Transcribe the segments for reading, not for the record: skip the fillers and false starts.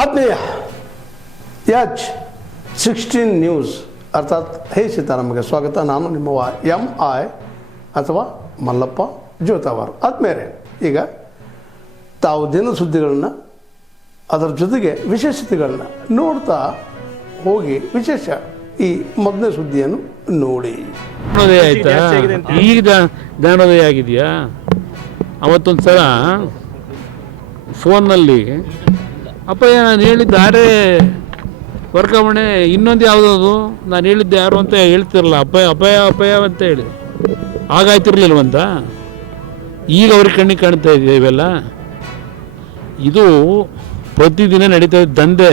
ಆತ್ಮೀಯ H16 news ಅರ್ಥಾತ್ ಹೇ ಸೀತಾರಾಮಗೆ ಸ್ವಾಗತ. ನಾನು ನಿಮ್ಮವ MI ಅಥವಾ ಮಲ್ಲಪ್ಪ ಜೋತಾವಾರ್. ಆದ್ಮೇಲೆ ಈಗ ತಾವು ದಿನ ಸುದ್ದಿಗಳನ್ನ ಅದರ ಜೊತೆಗೆ ವಿಶೇಷತೆಗಳನ್ನ ನೋಡ್ತಾ ಹೋಗಿ ವಿಶೇಷ ಈ ಮೊದಲನೇ ಸುದ್ದಿಯನ್ನು ನೋಡಿ. ಆಯ್ತಾ ಈಗ ಜ್ಞಾನೋದಯ ಆಗಿದೆಯಾ? ಅವತ್ತೊಂದು ಸಲ ಫೋನ್ನಲ್ಲಿ ಅಪ್ಪಯ್ಯ ನಾನು ಹೇಳಿದ್ದಾರೆ ವರ್ಗಾವಣೆ ಇನ್ನೊಂದು ಯಾವುದದು ನಾನು ಹೇಳಿದ್ದೆ ಯಾರು ಅಂತ ಹೇಳ್ತಿರಲ್ಲ, ಅಪ್ಪಯ್ಯ ಅಪ್ಪಯ್ಯ ಅಪ್ಪಯ್ಯ ಅಂತ ಹೇಳಿ ಆಗಾಯ್ತಿರ್ಲಿಲ್ವಂತ. ಈಗ ಅವ್ರಿಗೆ ಕಣ್ಣಿಗೆ ಕಾಣ್ತಾ ಇದೆಯಾ ಇವೆಲ್ಲ? ಇದು ಪ್ರತಿದಿನ ನಡೀತಾ ಇದ್ದ ದಂಧೆ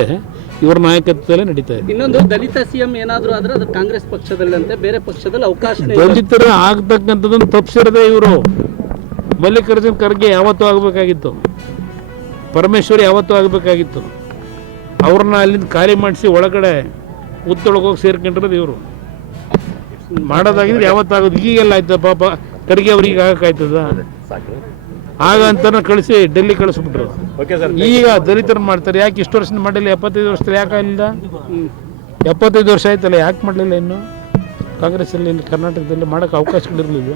ಇವರ ನಾಯಕತ್ವದಲ್ಲೇ ನಡೀತಾ ಇದೆ. ಇನ್ನೊಂದು ದಲಿತ ಸಿಎಂ ಏನಾದರೂ ಆದ್ರೆ ಅದು ಕಾಂಗ್ರೆಸ್ ಪಕ್ಷದಲ್ಲಂತೆ, ಬೇರೆ ಪಕ್ಷದಲ್ಲಿ ಅವಕಾಶ ದಲಿತರ ಆಗ್ತಕ್ಕಂಥದ್ದನ್ನು ತಪ್ಪಿಸಿರದೆ ಇವರು. ಮಲ್ಲಿಕಾರ್ಜುನ್ ಖರ್ಗೆ ಯಾವತ್ತೂ ಆಗಬೇಕಾಗಿತ್ತು, ಪರಮೇಶ್ವರ್ ಯಾವತ್ತೂ ಆಗಬೇಕಾಗಿತ್ತು. ಅವ್ರನ್ನ ಅಲ್ಲಿಂದ ಖಾಲಿ ಮಾಡಿಸಿ ಒಳಗಡೆ ಉತ್ತೊಳಗೋಗಿ ಸೇರ್ಕೊಂಡಿರೋದು ಇವರು. ಮಾಡೋದಾಗಿದ್ರೆ ಯಾವತ್ತಾಗೋದು, ಈಗೆಲ್ಲ ಆಯ್ತು ಪಾಪ ಖರ್ಗೆ ಅವ್ರಿಗೆ ಆಗಕ್ಕಾಯ್ತದ? ಆಗ ಅಂತ ಕಳಿಸಿ ಡೆಲ್ಲಿ ಕಳಿಸ್ಬಿಟ್ರು. ಈಗ ದಲಿತರು ಮಾಡ್ತಾರೆ. ಯಾಕೆ ಇಷ್ಟು ವರ್ಷದಿಂದ ಮಾಡಲಿಲ್ಲ? 75 ವರ್ಷದಲ್ಲಿ ಯಾಕೆ ಆಗಲಿಲ್ಲ? 75 ವರ್ಷ ಆಯ್ತಲ್ಲ, ಯಾಕೆ ಮಾಡಲಿಲ್ಲ? ಇನ್ನು ಕಾಂಗ್ರೆಸ್ಸಲ್ಲಿ ಇಲ್ಲಿ ಕರ್ನಾಟಕದಲ್ಲಿ ಮಾಡೋಕ್ಕೆ ಅವಕಾಶಗಳಿರಲಿಲ್ಲ.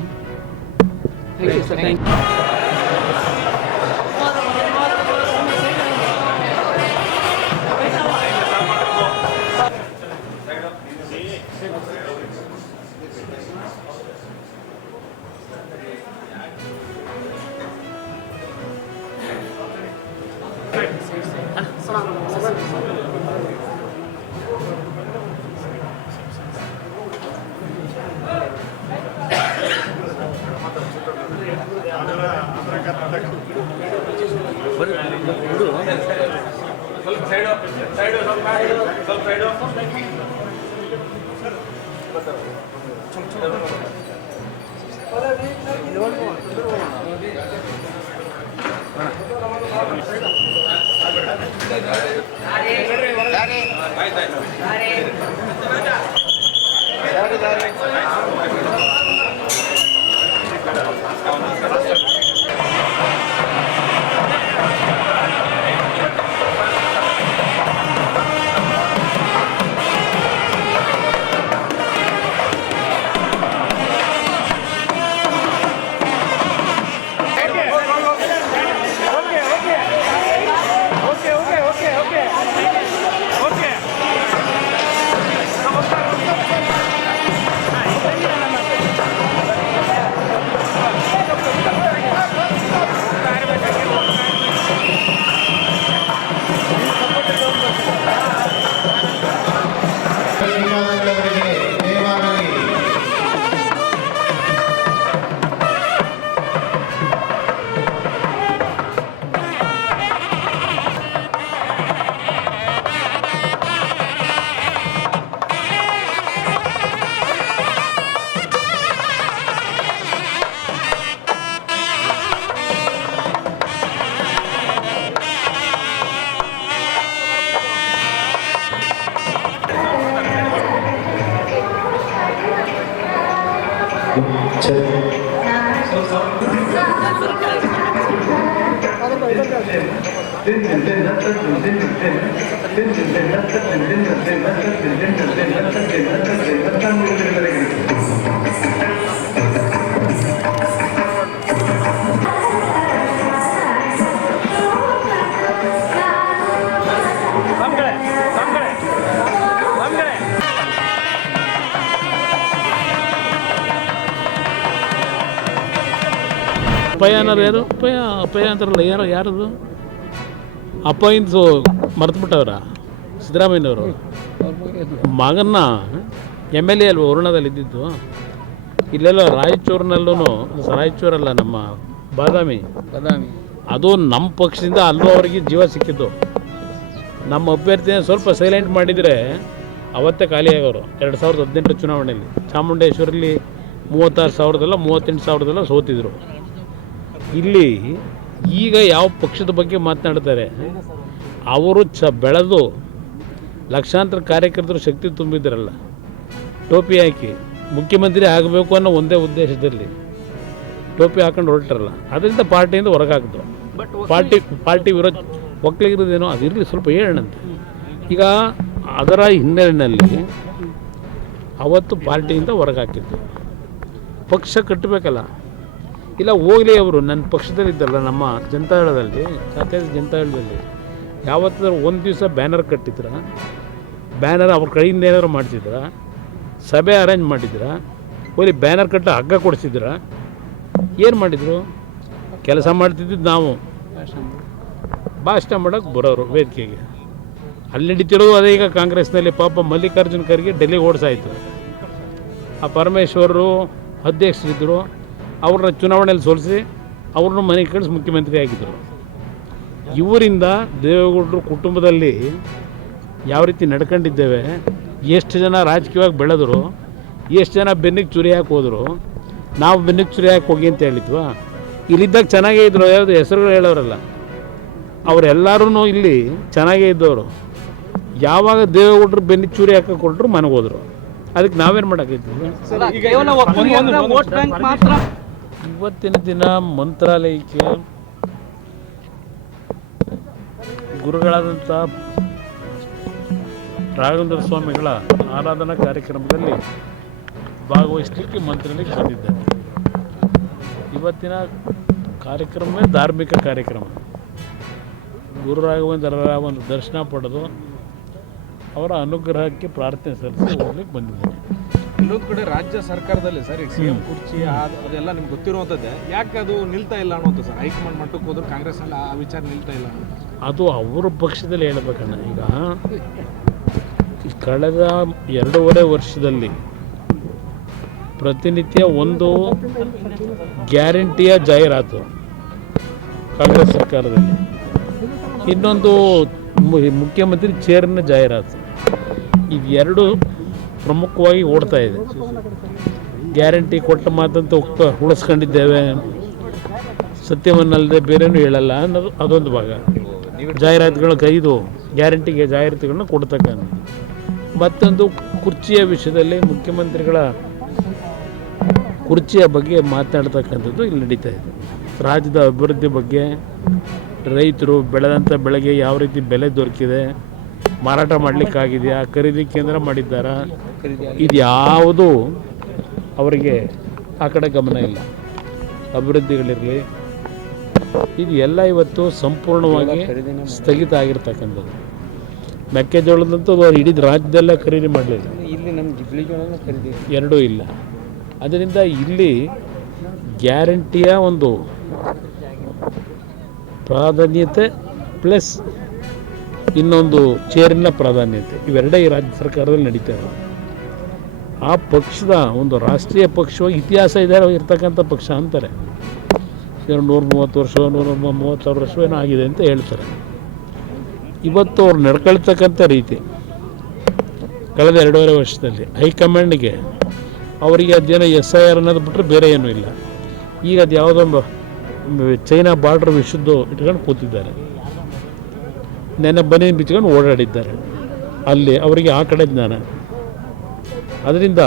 ಅಪ್ಪಯ್ಯ ಅನ್ನೋರು ಯಾರು? ಅಪ್ಪಯ್ಯ ಅಂತಾರಲ್ಲ, ಯಾರದು ಅಪ್ಪಯ್ಯಂದು ಮರೆತುಬಿಟ್ಟವ್ರ? ಸಿದ್ದರಾಮಯ್ಯನವರು ಮಗನ್ನ MLA ಅಲ್ವ ವರುಣದಲ್ಲಿ ಇದ್ದಿದ್ದು. ಇಲ್ಲೆಲ್ಲ ರಾಯಚೂರಲ್ಲ, ನಮ್ಮ ಬಾದಾಮಿ ಅದು ನಮ್ಮ ಪಕ್ಷದಿಂದ ಅಲ್ಲೂ ಅವರಿಗೆ ಜೀವ ಸಿಕ್ಕಿದ್ದು. ನಮ್ಮ ಅಭ್ಯರ್ಥಿನ ಸ್ವಲ್ಪ ಸೈಲೆಂಟ್ ಮಾಡಿದರೆ ಅವತ್ತೇ ಖಾಲಿಯಾಗೋರು. 2018 ಚುನಾವಣೆಯಲ್ಲಿ ಚಾಮುಂಡೇಶ್ವರಲ್ಲಿ 36,000 38,000 ಸೋತಿದ್ರು. ಇಲ್ಲಿ ಈಗ ಯಾವ ಪಕ್ಷದ ಬಗ್ಗೆ ಮಾತನಾಡ್ತಾರೆ ಅವರು ಬೆಳೆದು ಲಕ್ಷಾಂತರ ಕಾರ್ಯಕರ್ತರು ಶಕ್ತಿ ತುಂಬಿದ್ರಲ್ಲ, ಟೋಪಿ ಹಾಕಿ ಮುಖ್ಯಮಂತ್ರಿ ಆಗಬೇಕು ಅನ್ನೋ ಒಂದೇ ಉದ್ದೇಶದಲ್ಲಿ ಟೋಪಿ ಹಾಕೊಂಡು ಹೊರಟರಲ್ಲ, ಅದರಿಂದ ಪಾರ್ಟಿಯಿಂದ ಹೊರಗಾಕಿದ್ರು. ಪಾರ್ಟಿ ವಿರೋಧ ಒಕ್ಕಲಿಗರದೇನೋ ಅದಿರಲಿ, ಸ್ವಲ್ಪ ಹೇಳೋಣಂತೆ. ಈಗ ಅದರ ಹಿನ್ನೆಲೆಯಲ್ಲಿ ಅವತ್ತು ಪಾರ್ಟಿಯಿಂದ ಹೊರಗೆ ಹಾಕಿದ್ದು. ಪಕ್ಷ ಕಟ್ಟಬೇಕಲ್ಲ, ಇಲ್ಲ ಹೋಗಲಿ ಅವರು ನನ್ನ ಪಕ್ಷದಲ್ಲಿದ್ದಲ್ಲ, ನಮ್ಮ ಜನತಾದಳದಲ್ಲಿ, ಜಾತ್ಯತೀತ ಜನತಾದಳದಲ್ಲಿ ಯಾವತ್ತಾದ್ರೂ ಒಂದು ದಿವಸ ಬ್ಯಾನರ್ ಕಟ್ಟಿದ್ರ, ಬ್ಯಾನರ್ ಅವ್ರ ಕಡೆಯಿಂದ ಏನಾದ್ರು ಮಾಡ್ತಿದ್ರ, ಸಭೆ ಅರೇಂಜ್ ಮಾಡಿದ್ರ, ಹೋಗಿ ಬ್ಯಾನರ್ ಕಟ್ಟ ಹಗ್ಗ ಕೊಡಿಸಿದ್ರ, ಏನು ಮಾಡಿದರು? ಕೆಲಸ ಮಾಡ್ತಿದ್ದು ನಾವು, ಭಾಷಣ ಮಾಡೋಕ್ಕೆ ಬರೋರು ವೇದಿಕೆಗೆ. ಅಲ್ಲಿ ನಡೀತಿರೋದು ಅದೇ. ಈಗ ಕಾಂಗ್ರೆಸ್ನಲ್ಲಿ ಪಾಪ ಮಲ್ಲಿಕಾರ್ಜುನ ಖರ್ಗೆ ಡೆಲ್ಲಿಗೆ ಓಡಿಸಾಯಿತು. ಆ ಪರಮೇಶ್ವರರು ಅಧ್ಯಕ್ಷರಿದ್ದರು, ಅವ್ರನ್ನ ಚುನಾವಣೆಯಲ್ಲಿ ಸೋಲಿಸಿ ಅವ್ರನ್ನ ಮನೆಗೆ ಕಳಿಸಿ ಮುಖ್ಯಮಂತ್ರಿ ಆಗಿದ್ದರು. ಇವರಿಂದ ದೇವೇಗೌಡರು ಕುಟುಂಬದಲ್ಲಿ ಯಾವ ರೀತಿ ನಡ್ಕೊಂಡಿದ್ದೇವೆ, ಎಷ್ಟು ಜನ ರಾಜಕೀಯವಾಗಿ ಬೆಳೆದರು, ಎಷ್ಟು ಜನ ಬೆನ್ನಿಗೆ ಚುರಿ ಹಾಕಿ ಹೋದರು. ನಾವು ಬೆನ್ನಿಗೆ ಚುರಿ ಹಾಕಿ ಹೋಗಿ ಅಂತ ಹೇಳಿದ್ವಾ? ಇಲ್ಲಿದ್ದಾಗ ಚೆನ್ನಾಗೇ ಇದ್ದರು, ಯಾವುದು ಹೆಸರುಗಳು ಹೇಳೋರಲ್ಲ, ಅವರೆಲ್ಲರೂ ಇಲ್ಲಿ ಚೆನ್ನಾಗೇ ಇದ್ದವರು. ಯಾವಾಗ ದೇವೇಗೌಡರು ಬೆನ್ನಿಗೆ ಚೂರಿ ಹಾಕಿ ಕೊಟ್ಟರು ಮನೆಗೆ ಹೋದರು. ಅದಕ್ಕೆ ನಾವೇನು ಮಾಡೋಕ್ಕಾಯ್ತೀವಿ? ಇವತ್ತಿನ ದಿನ ಮಂತ್ರಾಲಯಕ್ಕೆ ಗುರುಗಳಾದಂಥ ರಾಘವೇಂದ್ರ ಸ್ವಾಮಿಗಳ ಆರಾಧನಾ ಕಾರ್ಯಕ್ರಮದಲ್ಲಿ ಭಾಗವಹಿಸಲಿಕ್ಕೆ ಮಂತ್ರಾಲಯಕ್ಕೆ ಬಂದಿದ್ದಾರೆ. ಇವತ್ತಿನ ಕಾರ್ಯಕ್ರಮವೇ ಧಾರ್ಮಿಕ ಕಾರ್ಯಕ್ರಮ. ಗುರು ರಾಘವೇಂದ್ರರ ಒಂದು ದರ್ಶನ ಪಡೆದು ಅವರ ಅನುಗ್ರಹಕ್ಕೆ ಪ್ರಾರ್ಥನೆ ಸಲ್ಲಿಸಿ ಹೋಗ್ಲಿಕ್ಕೆ ಬಂದಿದ್ದಾರೆ. ಇನ್ನೊಂದು ಕಡೆ ರಾಜ್ಯ ಸರ್ಕಾರದಲ್ಲಿ ಸರ್ ಈಗ ಸಿಎಂ ಕುರ್ಚಿ ಅದೆಲ್ಲ ನಿಮ್ಗೆ ಗೊತ್ತಿರುವಂಥದ್ದೇ, ಯಾಕೆ ಅದು ನಿಲ್ತಾ ಇಲ್ಲ ಅನ್ನೋದು ಸರ್? ಹೈಕಮಾಂಡ್ ಮಟ್ಟಕ್ಕೆ ಹೋದ್ರೆ ಕಾಂಗ್ರೆಸ್ನಲ್ಲಿ ಆ ವಿಚಾರ ನಿಲ್ತಾ ಇಲ್ಲ ಅದು ಅವರ ಪಕ್ಷದಲ್ಲಿ ಹೇಳ್ಬೇಕಣ್ಣ. ಈಗ ಕಳೆದ 2.5 ವರ್ಷದಲ್ಲಿ ಪ್ರತಿನಿತ್ಯ ಒಂದು ಗ್ಯಾರಂಟಿಯ ಜಾಹೀರಾತು ಕಾಂಗ್ರೆಸ್ ಸರ್ಕಾರದಲ್ಲಿ, ಇನ್ನೊಂದು ಮುಖ್ಯಮಂತ್ರಿ ಚೇರಿನ ಜಾಹೀರಾತು. ಇವೆರಡು ಪ್ರಮುಖವಾಗಿ ಓಡ್ತಾ ಇದೆ. ಗ್ಯಾರಂಟಿ ಕೊಟ್ಟ ಮಾತಂತ ಉಳಿಸ್ಕೊಂಡಿದ್ದೇವೆ, ಸತ್ಯವನ್ನಲ್ಲದೆ ಬೇರೇನೂ ಹೇಳಲ್ಲ ಅನ್ನೋದು ಅದೊಂದು ಭಾಗ. ಜಾಹೀರಾತುಗಳ ಕೈದು ಗ್ಯಾರಂಟಿಗೆ ಜಾಹೀರಾತುಗಳನ್ನ ಕೊಡ್ತಕ್ಕಂಥ. ಮತ್ತೊಂದು ಕುರ್ಚಿಯ ವಿಷಯದಲ್ಲಿ ಮುಖ್ಯಮಂತ್ರಿಗಳ ಕುರ್ಚಿಯ ಬಗ್ಗೆ ಮಾತನಾಡ್ತಕ್ಕಂಥದ್ದು ಇಲ್ಲಿ ನಡೀತಾ ಇದೆ. ರಾಜ್ಯದ ಅಭಿವೃದ್ಧಿ ಬಗ್ಗೆ, ರೈತರು ಬೆಳೆದಂಥ ಬೆಳೆಗೆ ಯಾವ ರೀತಿ ಬೆಲೆ ದೊರಕಿದೆ, ಮಾರಾಟ ಮಾಡಲಿಕ್ಕಾಗಿದೆಯಾ, ಖರೀದಿ ಕೇಂದ್ರ ಮಾಡಿದ್ದಾರಾ, ಇದು ಯಾವುದು ಅವರಿಗೆ ಆ ಕಡೆ ಗಮನ ಇಲ್ಲ. ಅಭಿವೃದ್ಧಿಗಳಿರಲಿ, ಇದು ಎಲ್ಲ ಇವತ್ತು ಸಂಪೂರ್ಣವಾಗಿ ಸ್ಥಗಿತ ಆಗಿರ್ತಕ್ಕಂಥದ್ದು. ಮೆಕ್ಕೆಜೋಳದಂತೂ ಇಡೀ ರಾಜ್ಯದಲ್ಲೇ ಖರೀದಿ ಮಾಡಲಿಲ್ಲ, ಇಲ್ಲಿ ನಮ್ಮ ಜಿಬ್ಲಿ ಜೋಳನ ಖರೀದಿ ಎರಡೂ ಇಲ್ಲ. ಅದರಿಂದ ಇಲ್ಲಿ ಗ್ಯಾರಂಟಿಯ ಒಂದು ಪ್ರಾಧಾನ್ಯತೆ ಪ್ಲಸ್ ಇನ್ನೊಂದು ಚೇರಿನ ಪ್ರಾಧಾನ್ಯತೆ, ಇವೆರಡೇ ಈ ರಾಜ್ಯ ಸರ್ಕಾರದಲ್ಲಿ ನಡೀತಾ ಇದೆ. ಆ ಪಕ್ಷದ ಒಂದು ರಾಷ್ಟ್ರೀಯ ಪಕ್ಷವಾಗಿ ಇತಿಹಾಸ ಇರ್ತಕ್ಕಂಥ ಪಕ್ಷ ಅಂತಾರೆ. 130 ವರ್ಷ 136 ವರ್ಷ ಏನೋ ಆಗಿದೆ ಅಂತ ಹೇಳ್ತಾರೆ. ಇವತ್ತು ಅವ್ರು ನಡ್ಕೊಳ್ತಕ್ಕಂಥ ರೀತಿ ಕಳೆದ 2.5 ವರ್ಷದಲ್ಲಿ ಹೈಕಮಾಂಡ್ಗೆ ಅವರಿಗೆ ಅದೇನೋ SIR ಅನ್ನೋದು ಬಿಟ್ಟರೆ ಬೇರೆ ಏನೂ ಇಲ್ಲ. ಈಗ ಅದು ಯಾವುದೋ ಚೈನಾ ಬಾರ್ಡ್ರ್ ವಿಷಯದ್ದು ಇಟ್ಕೊಂಡು ಕೂತಿದ್ದಾರೆ. ನೆನ್ನೆ ಬನ್ನಿ ಬಿಚ್ಕೊಂಡು ಓಡಾಡಿದ್ದಾರೆ. ಅಲ್ಲಿ ಅವರಿಗೆ ಆ ಕಡೆ ಜ್ಞಾನ. ಅದರಿಂದ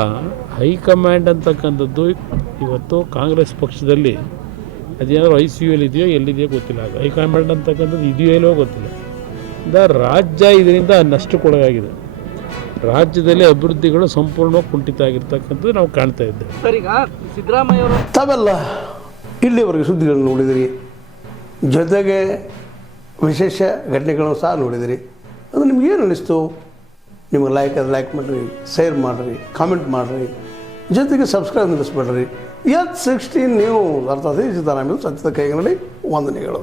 ಹೈಕಮಾಂಡ್ ಅಂತಕ್ಕಂಥದ್ದು ಇವತ್ತು ಕಾಂಗ್ರೆಸ್ ಪಕ್ಷದಲ್ಲಿ ಅದೇನಾದ್ರು ICU ಇದೆಯೋ ಎಲ್ಲಿದೆಯೋ ಗೊತ್ತಿಲ್ಲ. ಅದು ಹೈಕಮಾಂಡ್ ಅಂತಕ್ಕಂಥದ್ದು ಇದೆಯೋ ಇಲ್ಲವೋ ಗೊತ್ತಿಲ್ಲ. ರಾಜ್ಯ ಇದರಿಂದ ನಷ್ಟಕ್ಕೊಳಗಾಗಿದೆ. ರಾಜ್ಯದಲ್ಲಿ ಅಭಿವೃದ್ಧಿಗಳು ಸಂಪೂರ್ಣವಾಗಿ ಕುಂಠಿತ ಆಗಿರ್ತಕ್ಕಂಥದ್ದು ನಾವು ಕಾಣ್ತಾ ಇದ್ದೇವೆ. ಸರ್, ಈಗ ಸಿದ್ದರಾಮಯ್ಯ ಅವರು ತಾವೆಲ್ಲ ಇಲ್ಲಿವರೆಗೆ ಸುದ್ದಿಗಳನ್ನು ನೋಡಿದಿರಿ, ಜೊತೆಗೆ ವಿಶೇಷ ಘಟನೆಗಳನ್ನು ಸಹ ನೋಡಿದಿರಿ. ಅದು ನಿಮ್ಗೇನು ಅನ್ನಿಸ್ತು? ನಿಮಗೆ ಲೈಕ್ ಮಾಡಿರಿ, ಶೇರ್ ಮಾಡಿರಿ, ಕಾಮೆಂಟ್ ಮಾಡಿರಿ, ಜೊತೆಗೆ ಸಬ್ಸ್ಕ್ರೈಬ್ ನಿಲ್ಲಿಸ್ಬೇಡ್ರಿ. H16 ನ್ಯೂಸ್ ಅರ್ಥಾತ್ ಸಿದ್ದರಾಮಯ್ಯ ಸತ್ಯದ ಕೈಗಳಲ್ಲಿ ವಂದನೆಗಳು.